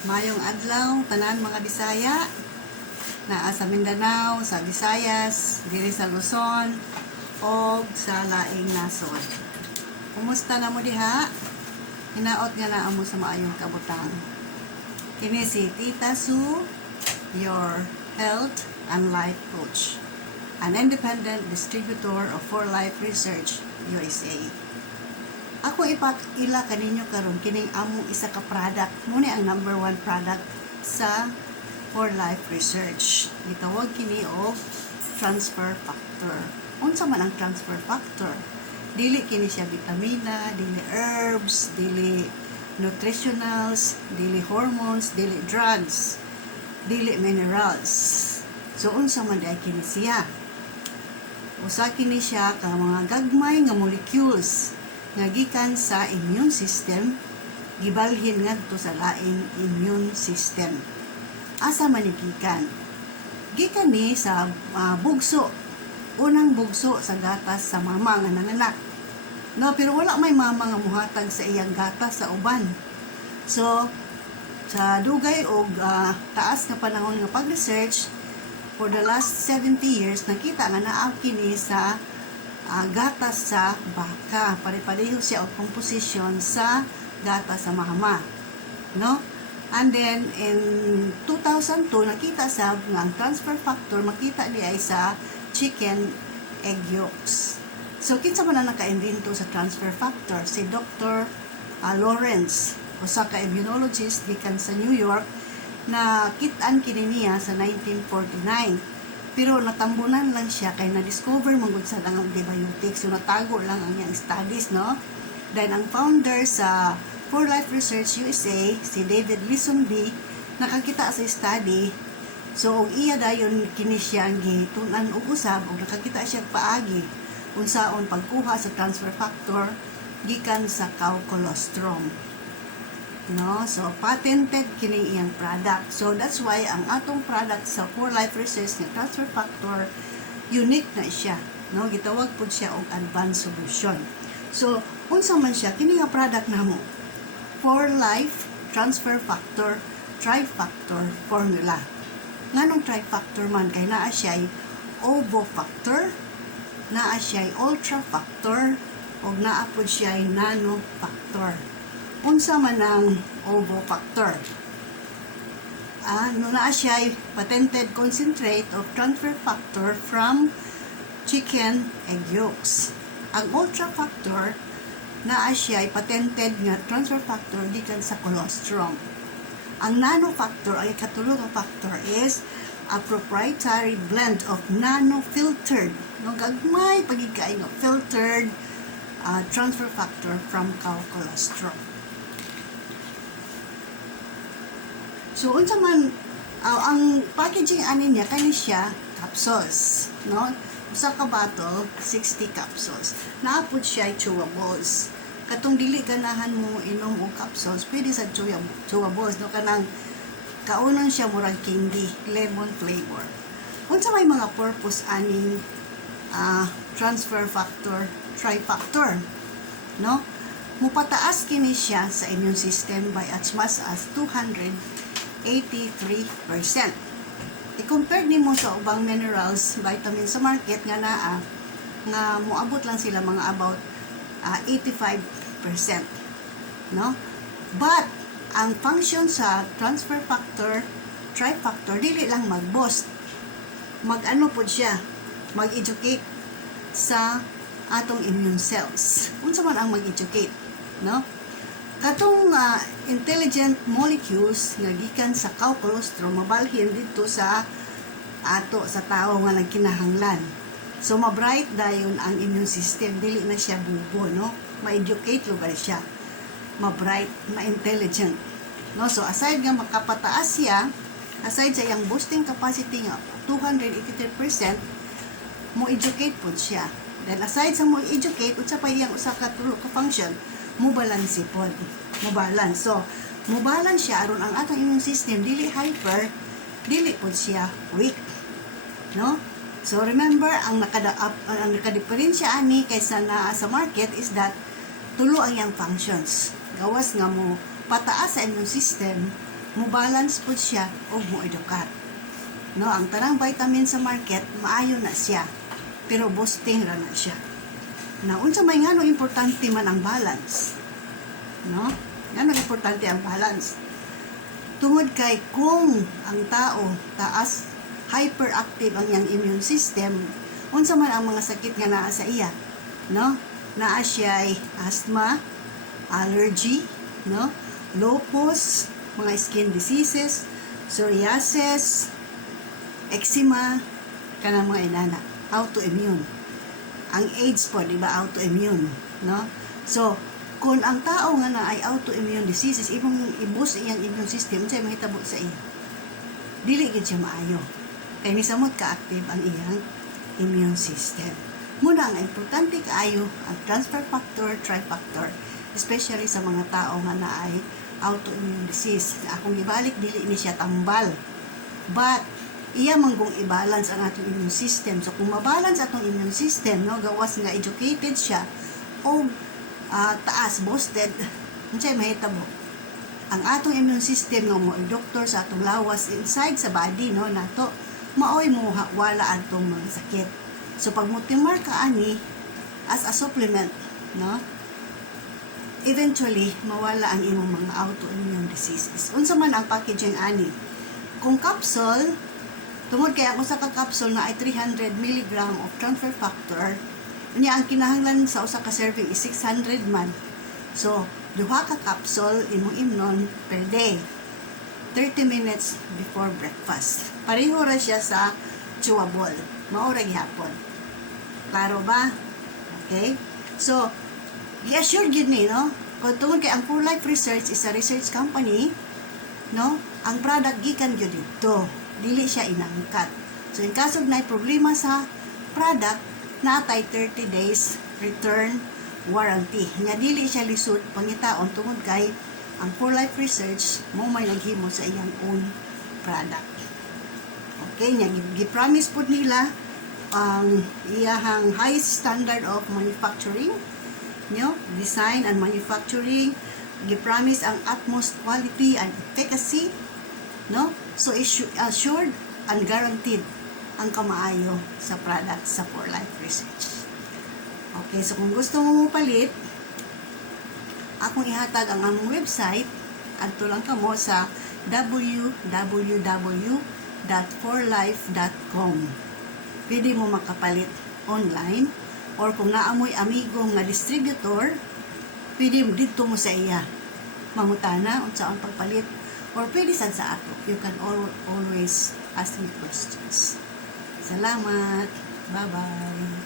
Mayong adlaw tanan mga Bisaya naa sa Mindanao, sa Visayas, diri sa Luzon o sa laing nasod. Kumusta na mo diha? Hinaot nga na amo sa maayong kabutang. Kini si Tita Su, your health and life coach, an independent distributor of For Life Research USA. Ako ipakila kaninyo karon kining among isa ka product, mo ni ang number 1 product sa For Life Research. Gitawag kini og transfer factor. Unsa man ang transfer factor? Dili kini siya vitamina, dili herbs, dili nutritionals, dili hormones, dili drugs, dili minerals. So unsa man day kini siya? Usa kini siya ka mga gagmay nga molecules nga gikan sa immune system gibalhin ngadto sa laing immune system. Asa man gikan? Gikan ni sa bugso. Unang bugso sa gatas sa mama nga nanganak. No, pero wala may mama nga muhatag sa iyang gatas sa uban. So sa dugay og taas nga panahon nga pag-research for the last 70 years nakita nga naa kini sa gatas sa baka. Pare-pareho siya og composition sa gatas sa mama. No? And then in 2002 nakita sa nga ang transfer factor makita di ay sa chicken egg yolks. So kinsa man ang naka-invento sa transfer factor? Si Dr. Lawrence, usa ka immunologist gikan sa New York na kit-an kini niya sa 1949. Pero natambunan lang siya kay na-discover mangud sa lang antibiotics. So natago lang ang iyang studies, no? Then ang founder sa For Life Research USA, si David Linsonby, nakakita sa study. So og iya dayon kini siya gitunan og usab og nakakita siya paagi unsaon pagkuha sa transfer factor gikan sa cow colostrum. No, so patented kini iyang product. So that's why ang atong product sa For Life Research nga transfer factor unique na siya. No, gitawag pud siya og advanced solution. So unsa man siya kini nga product namo? For Life Transfer Factor Trifactor formula. Nganong trifactor man kay naa siya ovofactor, naa siya ultra factor ug naa pud siya nano factor. Unsa man ang ovofactor? Naa siya patented concentrate of transfer factor from chicken egg yolks. Ang ultra factor naa siya patented nga transfer factor gikan sa colostrum. Ang nano factor ay katulong nga factor is a proprietary blend of nano-filtered, no, gagmay pagigkay nga filtered transfer factor from cow colostrum. So unsa man ang packaging ani niya kani siya capsules, no? Usa ka bottle 60 capsules. Naapod siya chewables. Katong dili ganahan mo inom og capsules, pwede sa chewables, no, kanang kaunon siya murag candy, lemon flavor. Unsa may mga purpose aning transfer factor, trifactor, no? Mupataas kini siya sa immune system by as much as 283%. I-compare nimo sa ubang minerals, vitamins sa market nga naa nga moabot lang sila mga about 85%, no? But ang function sa transfer factor, trifactor, dili lang mag-boost. Mag-ano po siya? Mag-educate sa atong immune cells. Unsa man ang mag-educate, no? Katong intelligent molecules nga gikan sa cow colostrum mabalhin dito sa ato sa tao nga nagkinahanglan. So ma-bright dayon ang immune system, dili na siya bubo, no? Ma-educate lugar siya. Ma-bright, ma-intelligent. No, so aside nga makapataas siya, aside sa iyang boosting capacity nga 283%, mo educate pud siya. Then aside sa mo educate, unsa pa iyang usa ka tulo ka function, mo balance pod. Mo balance. So, mo balance siya aron ang atong immune system dili hyper, dili pud siya weak. No? So remember ang nakadiferensya ani kaysa na sa market is that tulo ang iyang functions. Gawas nga mo pataas sa immune system mo balance po siya o mo edukat. No, ang tanang vitamin sa market maayo na siya, pero boosting ra na siya. Na unsa may ngano importante man ang balance. No? Ngano importante ang balance. Tungod kay kung ang tao taas hyperactive ang iyang immune system, unsa man ang mga sakit nga naa sa iya, no? Naa siya ay asthma, allergy, no? Lupus, mga skin diseases, psoriasis, eczema, kanang mga inana, autoimmune. Ang AIDS po, di ba, autoimmune, no? So, kung ang tao nga na ay autoimmune diseases, i-boost iyang immune system, siya mahitabo sa iya. Dili gid siya maayo. Kaya ni samot ka-active ang iyang immune system. Muna ang importante kaayo ang transfer factor, trifactor, especially sa mga tao nga na ay autoimmune disease. Akong ibalik, dili ni siya tambal. But, iya manggong i-balance ang atong immune system. So, kung mabalance atong immune system, no, gawas nga educated siya, o taas, boosted, unsay mahitabo. Ang atong immune system nga mo doktor sa atong lawas inside sa body, no, nato maoy mo wala atong mga sakit. So pag mo timar ka ani as a supplement, no, eventually mawala ang imong mga autoimmune diseases. Unsa man ang packaging ani? Kung capsule, tungod kay ako sa ka-capsule na ay 300 mg of transfer factor, unya ang kinahanglan sa usa ka serving is 600 man. So, duha ka capsule imong imnon per day. 30 minutes before breakfast. Pareho ra siya sa chewable. Mao ra gihapon. Klaro ba? Okay? So, i-assure gid ni, no? Kung tungod kay ang Pure Life Research is a research company, no? Ang product gikan gyud dito. Dili siya inangkat. So, in kaso na problema sa product, natay 30 days return warranty. Nga dili siya lisod pangitaon tungod kay ang Pure Life Research mo may naghimo sa iyang own product. Okay, nga gi-promise pud nila ang iyahang high standard of manufacturing, no? Design and manufacturing, gi-promise ang utmost quality and efficacy, no? So assured and guaranteed ang kamaayo sa product sa Pure Life Research. Okay, so kung gusto mo palit, akong ihatag ang among website, adto lang kamo sa www.forelife.com. Pwede mo makapalit online, or kung naamoy amigo nga distributor, pwede mo dito mo sa iya mangutana unsa ang pagpalit, or pwede sad sa ato. You can always ask me questions. Salamat. Bye-bye.